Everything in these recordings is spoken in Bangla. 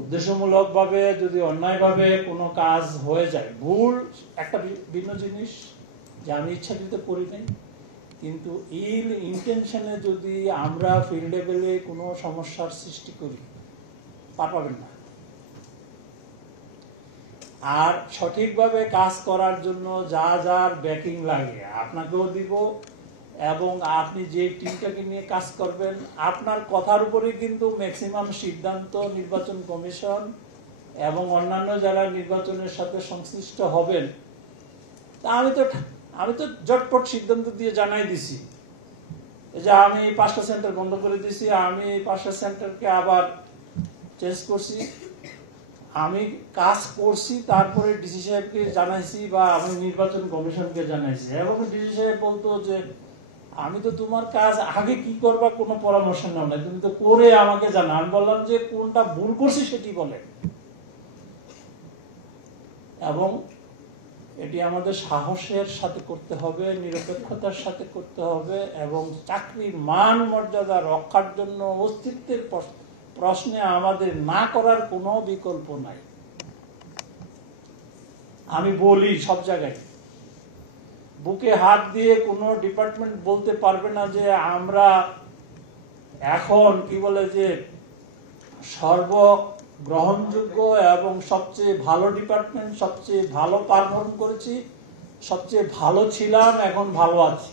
উদ্দেশ্যমূলকভাবে যদি অন্যায়ভাবে কোনো কাজ হয়ে যায়, ভুল একটা ভিন্ন জিনিস, যে আমি ইচ্ছাকৃত করি নাই, কিন্তু ইল ইন্টেনশনে যদি আমরা ফিল্ড লেভেলে কোনো সমস্যার সৃষ্টি করি, পারবেন না। আর সঠিকভাবে কাজ করার জন্য যা যার ব্যাকিং লাগে আপনাকেও দিব, এবং আপনি যে টিমটাকে নিয়ে কাজ করবেন আপনার কথার উপরেই কিন্তু ম্যাক্সিমাম সিদ্ধান্ত নির্বাচন কমিশন এবং অন্যান্য যারা নির্বাচনের সাথে সংশ্লিষ্ট হবেন। তা আমি তো জটপট সিদ্ধান্ত দিয়ে জানাই দিছি যে আমি 5টা সেন্টার বন্ধ করে দিছি, আমি 5টা সেন্টারকে আবার চেঞ্জ করছি, আমি কাজ করছি, তারপরে ডিসি সাহেবকে জানাইছি বা আমি নির্বাচন কমিশনকে জানাইছি, এবং ডিসি সাহেব বলতো যে আমি তো তোমার কাজ আগে কি করবা কোনো পরামর্শ নাও না, তুমি তো করে আমাকে জানা। আমি বললাম যে কোনটা ভুল করছি সেটি বলে, এবং এটি আমাদের সাহসের সাথে করতে হবে, নিরপেক্ষতার সাথে করতে হবে, এবং চাকরির মান মর্যাদা রক্ষার জন্য অস্তিত্বের প্রশ্নে আমাদের না করার কোনো বিকল্প নাই। আমি বলি সব জায়গায়, বুকে হাত দিয়ে কোনো ডিপার্টমেন্ট বলতে পারবে না যে আমরা এখন কি বলে যে সর্বগ্রহণযোগ্য এবং সবচেয়ে ভালো ডিপার্টমেন্ট, সবচেয়ে ভালো পারফর্ম করেছি, সবচেয়ে ভালো ছিলাম, এখন ভালো আছি,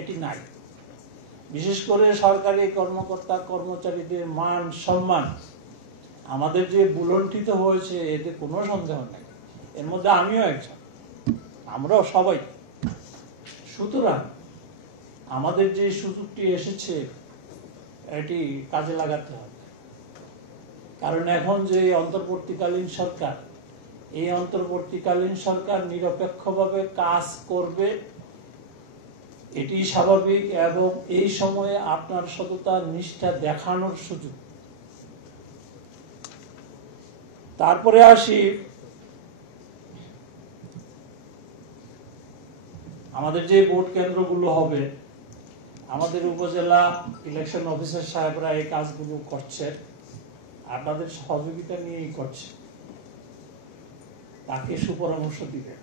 এটি নাই। বিশেষ করে সরকারি কর্মকর্তা কর্মচারীদের মান সম্মান আমাদের যে বুলণ্ঠিত হয়েছে, এতে কোনো সন্দেহ নেই, এর মধ্যে আমিও একজন, আমরাও সবাই। সুতরাং আমাদের যে সুযোগটি এসেছে এটি কাজে লাগাতে হবে, কারণ এখন যে অন্তর্বর্তীকালীন সরকার, এই অন্তর্বর্তীকালীন সরকার নিরপেক্ষভাবে কাজ করবে, এটি স্বাভাবিক, এবং এই সময়ে আপনার সততা নিষ্ঠা দেখানোর সুযোগ। তারপরে আসি আমাদের যে ভোট কেন্দ্রগুলো হবে, আমাদের উপজেলা ইলেকশন অফিসার সাহেবরা এই কাজগুলো করছে, আপনাদের সহযোগিতা নিয়েই করছে, তাকে সুপরামর্শ দিবে।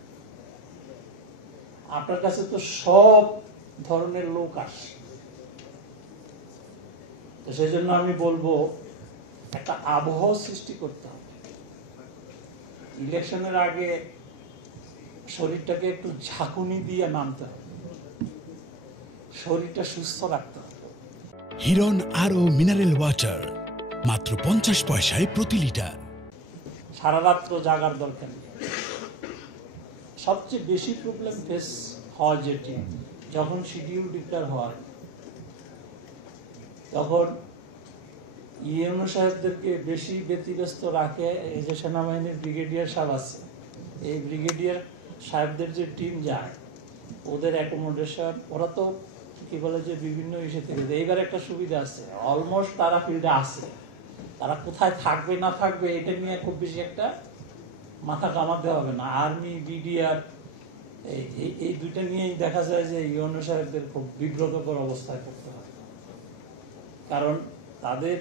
আপনার কাছে তো সব ধরনের লোক আসে, তো সেই জন্য আমি বলবো একটা আবহাওয়া সৃষ্টি করতে হবে। ইলেকশনের আগে শরীরটাকে একটু ঝাঁকুনি দিয়ে নামতে হবে, শরীরটা সুস্থ রাখতে হবে। হিরন আরও মিনারেল ওয়াটার মাত্র 50 পয়সায় প্রতি লিটার। সারা রাত্র জাগার দরকার নেই। সবচেয়ে বেশি প্রবলেম ফেস হয় যেটি, যখন শিডিউল ডিক্লেয়ার হয়, তখন ইউনো সাহেবদেরকে বেশি ব্যতিব্যস্ত রাখে। এই যে সেনাবাহিনীর ব্রিগেডিয়ার সাহেব আছে, এই ব্রিগেডিয়ার সাহেবদের যে টিম যায়, ওদের অ্যাকোমোডেশন, ওরা তো কি বলে যে বিভিন্ন ইস্যু থেকে, এইবার একটা সুবিধা আছে, অলমোস্ট তারা ফিল্ডে আছে, তারা কোথায় থাকবে না থাকবে এটা নিয়ে খুব বেশি একটা মাথা কামাতে হবে না। আর্মি, বিডিআর, এই দুইটা নিয়েই দেখা যায় যে ইউনো সাহেবদের খুব বিব্রতকর অবস্থায় করতে হবে, কারণ তাদের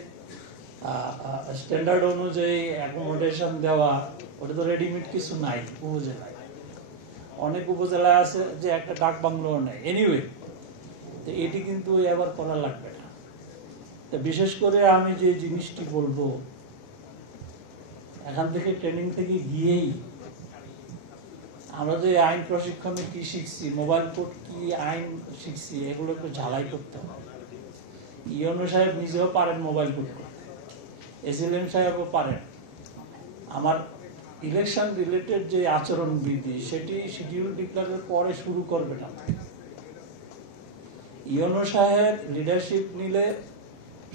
স্ট্যান্ডার্ড অনুযায়ী অ্যাকোমোডেশন দেওয়া, ওটা তো রেডিমেড কিছু নাই উপজেলায়। অনেক উপজেলায় আছে যে একটা ডাক বাংলোও নেই। এনিওয়ে, তো এটি কিন্তু এবার করা লাগবে না। তো বিশেষ করে আমি যে জিনিসটি বলবো, এখান থেকে ট্রেনিং থেকে গিয়েই আমরা যে আইন প্রশিক্ষণে কি শিখছি, মোবাইল কোড কি আইন শিখছি, এগুলো একটু ঝালাই করতে হবে। ইউনো সাহেব নিজেও পারেন মোবাইল কোড করতে, এসিলেন সাহেবও পারেন। আমার ইলেকশন রিলেটেড যে আচরণ বিধি, সেটি শিডিউল ডিক্লেয়ারের পরে শুরু করবে না। ইউনো সাহেব লিডারশিপ নিলে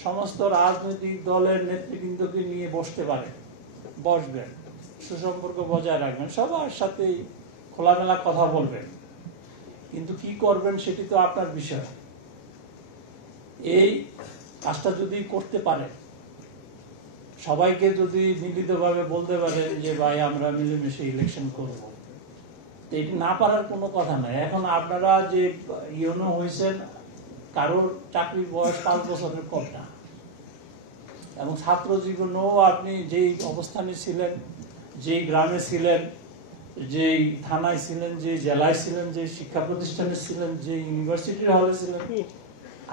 সমস্ত রাজনৈতিক দলের নেতৃবৃন্দকে নিয়ে বসতে পারে, বসবেন, সুসম্পর্ক বজায় রাখবেন, সবার সাথে খোলামেলা কথা বলবেন, কিন্তু কি করবেন সেটি তো আপনার বিষয়। এই কাজটা যদি করতে পারে, সবাইকে যদি মিলিতভাবে বলতে পারে যে ভাই আমরা মিলেমিশে ইলেকশন করব, তো এটি না পারার কোনো কথা নাই। এখন আপনারা যে ইউনো হয়েছেন, কারোর চাকরির বয়স 5 বছরের কম না, এবং ছাত্র জীবনেও আপনি যেই অবস্থানে ছিলেন, যেই গ্রামে ছিলেন, যেই থানায় ছিলেন, যে জেলায় ছিলেন, যে শিক্ষা প্রতিষ্ঠানে ছিলেন, যে ইউনিভার্সিটির হলে ছিলেন,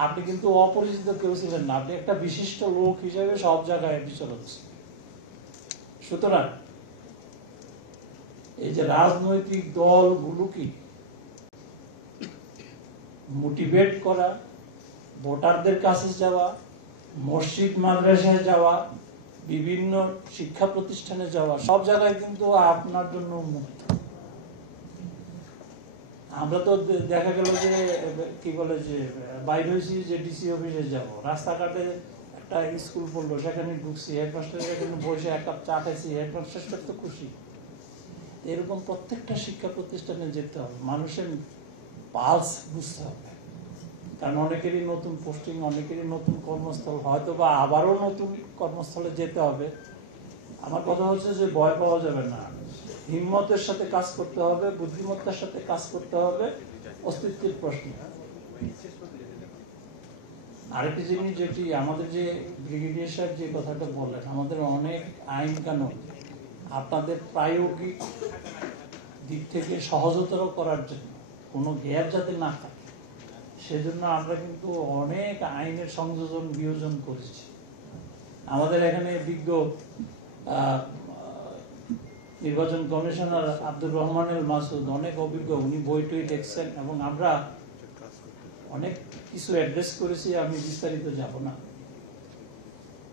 আপনি কিন্তু অপরিচিত কেউ ছিলেন না। আপনি একটা বিশিষ্ট লোক হিসেবে সব জায়গায় বিচরণ ছিলেন। সুতরাং এই যে রাজনৈতিক দলগুলোকে মোটিভেট করা, ভোটারদের কাছে যাওয়া, মসজিদ মাদ্রাসায় যাওয়া, বিভিন্ন শিক্ষা প্রতিষ্ঠানে যাওয়া, সব জায়গায় কিন্তু আপনার জন্য মুক্ত। আমরা তো দেখা গেল যে কি বলে যে বাইরে হয়েছি যে ডিসি অফিসে যাব, রাস্তাঘাটে একটা স্কুল পড়লো, সেখানে ঢুকছি, হেডমাস্টার এখানে বসে এক কাপ চা খাইছি, হেডমাস্টার তো খুশি। এরকম প্রত্যেকটা শিক্ষা প্রতিষ্ঠানে যেতে হবে, মানুষের পালস বুঝতে হবে। কারণ অনেকেরই নতুন পোস্টিং, অনেকেরই নতুন কর্মস্থল, হয়তো বা আবারও নতুন কর্মস্থলে যেতে হবে। আমার কথা হচ্ছে যে ভয় পাওয়া যাবে না, হিম্মতের সাথে কাজ করতে হবে, বুদ্ধিমত্তার সাথে কাজ করতে হবে। অস্তিত্বের প্রশ্ন। আরেকটি জিনিস যেটি আমাদের যে ব্রিগেডিয়ার সাহেব যে কথাটা বললেন, আমাদের অনেক আইন কানুন আপনাদের প্রায়োগিক দিক থেকে সহজতর করার জন্য, কোনো গ্যাপ যাতে না থাকে সেজন্য আমরা কিন্তু অনেক আইনের সংযোজন বিয়োজন করেছি। আমাদের এখানে বিজ্ঞ নির্বাচন কমিশনার আব্দুর রহমানুল মাসুদ অনেক অভিজ্ঞ, উনি বই টই লিখছেন এবং আমরা অনেক কিছু অ্যাড্রেস করেছি, আমি বিস্তারিত যাব না।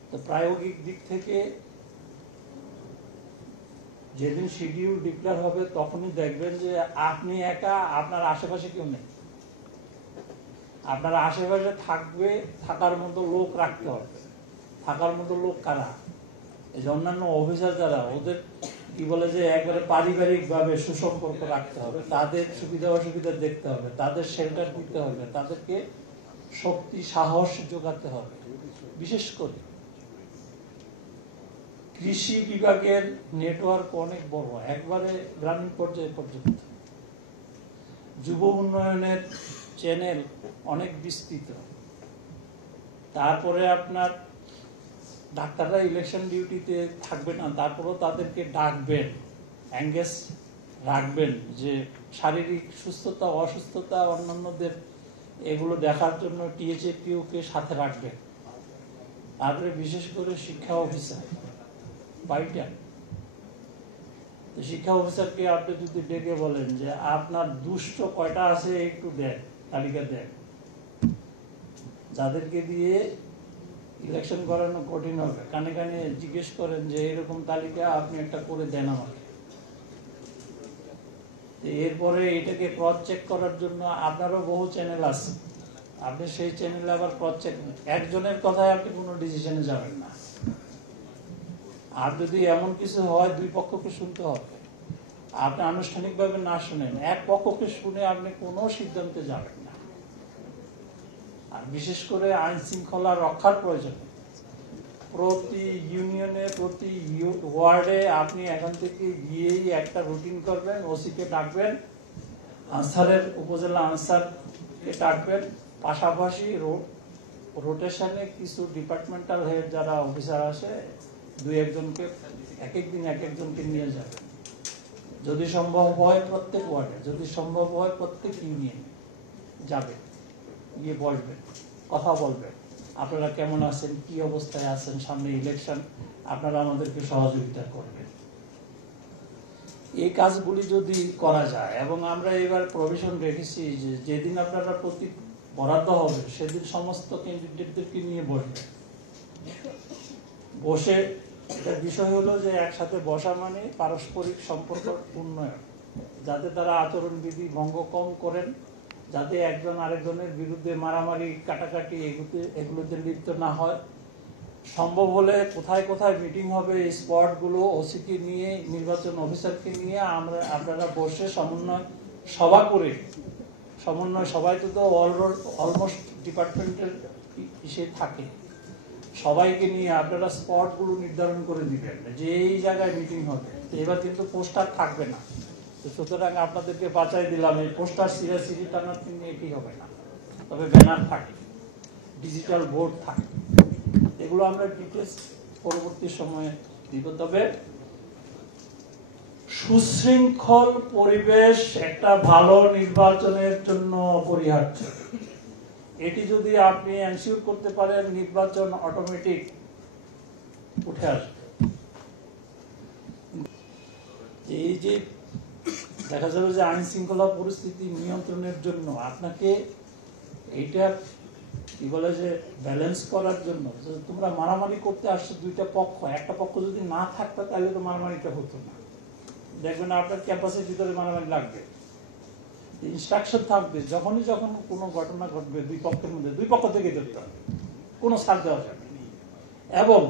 তো প্রায়োগিক দিক থেকে যেদিন শিডিউল ডিক্লেয়ার হবে তখনই দেখবেন যে আপনি একা, আপনার আশেপাশে কেউ নেই। আপনার আশেপাশে থাকবে, থাকার মতো লোক রাখতে হবে। থাকার মতো লোক কারা? এই যে অন্যান্য অফিসার যারা, ওদের কি বলে যে একবারে পারিবারিক ভাবে সুসম্পর্ক রাখতে হবে, তাদের সুবিধা অসুবিধা দেখতে হবে, তাদের শেল্টার দিতে হবে, তাদেরকে শক্তি সাহস যোগাতে হবে। বিশেষ করে কৃষি বিভাগের নেটওয়ার্ক অনেক বড়, একবারে গ্রামীণ পর্যায়ে পর্যন্ত। যুব উন্নয়নের চ্যানেল অনেক বিস্তৃত। তারপরে আপনার ডাক্তাররা ইলেকশন ডিউটিতে থাকবে না, তারপরেও তাদেরকে ডাকবেন, এঙ্গেজ রাখবেন, যে শারীরিক সুস্থতা অসুস্থতা অন্যান্যদের এগুলো দেখার জন্য টিএচএপিওকে সাথে রাখবেন। তারপরে বিশেষ করে শিক্ষা অফিসার বাইটা, শিক্ষা অফিসারকে আপনি যদি ডেকে বলেন যে আপনার দুষ্ট কয়টা আছে একটু দেন, তালিকা দেন, যাদেরকে দিয়ে ইলেকশন করানো কঠিন হবে, কানে কানে জিজ্ঞেস করেন যে এরকম তালিকা আপনি একটা করে দেন আমাকে। এরপরে এটাকে ক্রস চেক করার জন্য আপনারও বহু চ্যানেল আছে, আপনি সেই চ্যানেলে আবার ক্রস চেক, একজনের কথায় আপনি কোনো ডিসিশনে যাবেন না। আর যদি এমন কিছু হয় দুই পক্ষকে শুনতে হবে, আপনি আনুষ্ঠানিকভাবে না শুনেন, এক পক্ষকে শুনে আপনি কোনো সিদ্ধান্তে যাবেন না। আর বিশেষ করে আইন শৃঙ্খলা রক্ষার প্রয়োজন, প্রতি ইউনিয়নে প্রতি ওয়ার্ডে আপনি এখান থেকে গিয়েই একটা রুটিন করবেন, ওসিকে ডাকবেন, আনসারের উপজেলা আনসারকে ডাকবেন, পাশাপাশি রোটেশনে কিছু ডিপার্টমেন্টাল হেড যারা অফিসার আসে দুই একজনকে এক একজনকে নিয়ে যাবেন। যদি সম্ভব হয় প্রত্যেক ওয়ার্ডে, যদি সম্ভব হয় প্রত্যেক ইউনিয়নে যাবে, গিয়ে বসবেন, কথা বলবেন, আপনারা কেমন আছেন, কি অবস্থায় আছেন, সামনে ইলেকশন, আপনারা আমাদেরকে সহযোগিতা করবেন। এই কাজগুলি যদি করা যায়, এবং আমরা এবার প্রভিশন রেখেছি যে যেদিন আপনারা প্রতি বরাদ্দ হবে সেদিন সমস্ত ক্যান্ডিডেটদেরকে নিয়ে বসবেন, বসে এটার বিষয় হলো যে একসাথে বসা মানে পারস্পরিক সম্পর্ক উন্নয়ন, যাতে তারা আচরণবিধি ভঙ্গ কম করেন, যাতে একজন আরেকজনের বিরুদ্ধে মারামারি কাটাকাটি এগুলোতে লিপ্ত না হয়। সম্ভব হলে কোথায় কোথায় মিটিং হবে এই স্পটগুলো ওসিকে নিয়ে, নির্বাচন অফিসারকে নিয়ে আপনারা বসে সমন্বয় সভা করে, সমন্বয় সবাই তো অলমোস্ট ডিপার্টমেন্টের ইসে থাকে, সবাইকে নিয়ে আপনারা স্পটগুলো নির্ধারণ করে দিবেন যে এই জায়গায় মিটিং হবে। এবার কিন্তু পোস্টার থাকবে না, সুতরাং আপনাদেরকে বাঁচাই দিলাম, এই পোস্টার সিরি টানার নিয়ে কি হবে না, তবে ব্যানার থাকে, ডিজিটাল বোর্ড থাকে। এগুলো আমরা ডিটেলস পরবর্তী সময়ে দিব। তবে সুশৃঙ্খল পরিবেশ একটা ভালো নির্বাচনের জন্য অপরিহার্য। এটি যদি আপনি এনশিওর করতে পারেন, নির্বাচন অটোমেটিক উঠে আসবে। এই যে দেখা যাবে যে আইন শৃঙ্খলা পরিস্থিতি নিয়ন্ত্রণের জন্য আপনাকে এইটা কি বলে যে ব্যালেন্স করার জন্য, তোমরা মারামারি করতে আসছো দুইটা পক্ষ, একটা পক্ষ যদি না থাকতো তাহলে তো মারামারিটা হতো না। দেখবেন আপনার ক্যাম্পাসের ভিতরে মারামারি লাগবে, ইনস্ট্রাকশন থাকবে যখন কোনো ঘটনা ঘটবে দুই পক্ষের মধ্যে, দুই পক্ষ থেকে ধরতে হবে, কোনো ছাড় দেওয়া যাবে না এবং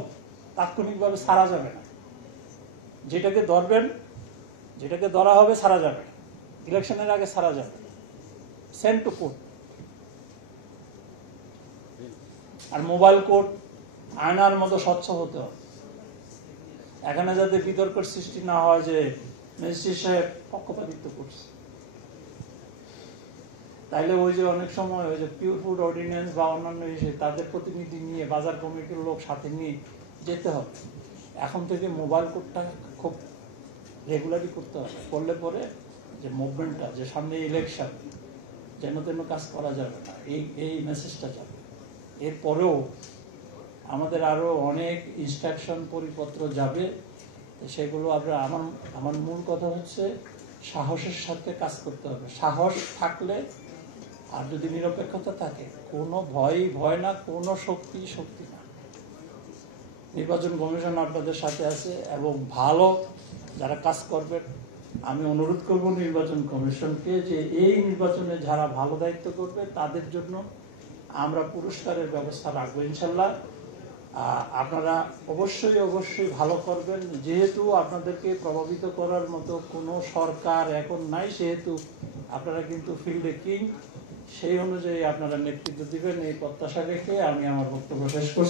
তাৎক্ষণিকভাবে ছাড়া যাবে না। যেটাকে ধরবেন, যেটাকে ধরা হবে ছাড়া যাবে, ইলেকশনের আগে ছাড়া যাবে, সেন্ড টু কোর্ট। আর মোবাইল কোর্ট আয়নার মতো স্বচ্ছ হতে হবে। এখানে যাতে বিতর্কের সৃষ্টি না হয় যে ম্যাজিস্ট্রেট সাহেব পক্ষপাতিত্ব করছে, তাইলে ওই যে অনেক সময় ওই যে পিওর ফুড অর্ডিন্যান্স বা অন্যান্য বিষয় তাদের প্রতিনিধি নিয়ে বাজার কমিটির লোক সাথে নিয়ে যেতে হবে। এখন থেকে মোবাইল কোর্টটা খুব রেগুলারই করতে হবে, করলে পরে যে মুভমেন্টটা, যে সামনে ইলেকশন, যেন তেন কাজ করা যাবে না, এই মেসেজটা যাবে। এরপরেও আমাদের আরো অনেক ইনস্ট্রাকশন পরিপত্র যাবে, সেগুলো আমরা আমার মূল কথা হচ্ছে সাহসের সাথে কাজ করতে হবে। সাহস থাকলে আর যদি নিরপেক্ষতা থাকে, কোনো ভয় না, কোনো শক্তি না। নির্বাচন কমিশন আপনাদের সাথে আছে এবং ভালো যারা কাজ করবেন, আমি অনুরোধ করব নির্বাচন কমিশনকে যে এই নির্বাচনে যারা ভালো দায়িত্ব করবে তাদের জন্য আমরা পুরস্কারের ব্যবস্থা রাখবো ইনশাল্লাহ। আপনারা অবশ্যই ভালো করবেন, যেহেতু আপনাদেরকে প্রভাবিত করার মতো কোনো সরকার এখন নাই, সেহেতু আপনারা কিন্তু ফিল্ডে কিং, সেই অনুযায়ী আপনারা নেতৃত্ব দিবেন, এই প্রত্যাশা রেখে আমি আমার বক্তব্য শেষ করছি।